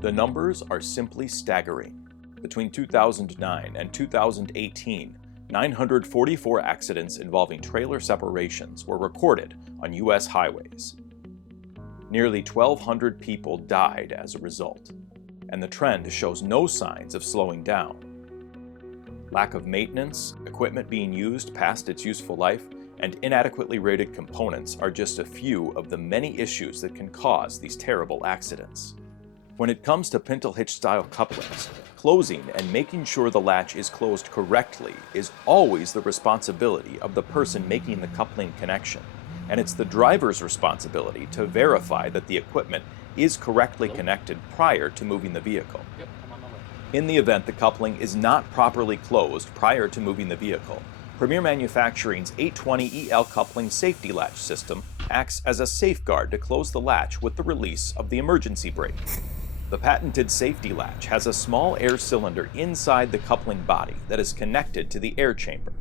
The numbers are simply staggering. Between 2009 and 2018, 944 accidents involving trailer separations were recorded on U.S. highways. Nearly 1,200 people died as a result, and the trend shows no signs of slowing down. Lack of maintenance, equipment being used past its useful life, and inadequately rated components are just a few of the many issues that can cause these terrible accidents. When it comes to pintle hitch style couplings, closing and making sure the latch is closed correctly is always the responsibility of the person making the coupling connection, and it's the driver's responsibility to verify that the equipment is correctly connected prior to moving the vehicle. In the event the coupling is not properly closed prior to moving the vehicle, Premier Manufacturing's 820EL coupling safety latch system acts as a safeguard to close the latch with the release of the emergency brake. The patented safety latch has a small air cylinder inside the coupling body that is connected to the air chamber.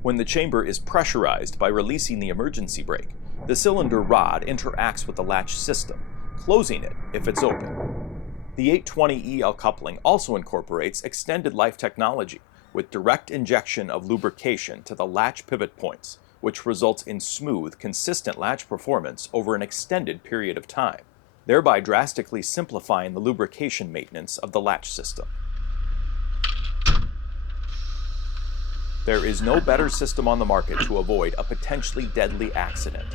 When the chamber is pressurized by releasing the emergency brake, the cylinder rod interacts with the latch system, closing it if it's open. The 820EL coupling also incorporates extended life technology with direct injection of lubrication to the latch pivot points, which results in smooth, consistent latch performance over an extended period of time, thereby drastically simplifying the lubrication maintenance of the latch system. There is no better system on the market to avoid a potentially deadly accident.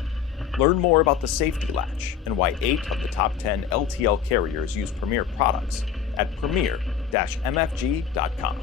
Learn more about the safety latch and why 8 of the top 10 LTL carriers use Premier products at premier-mfg.com.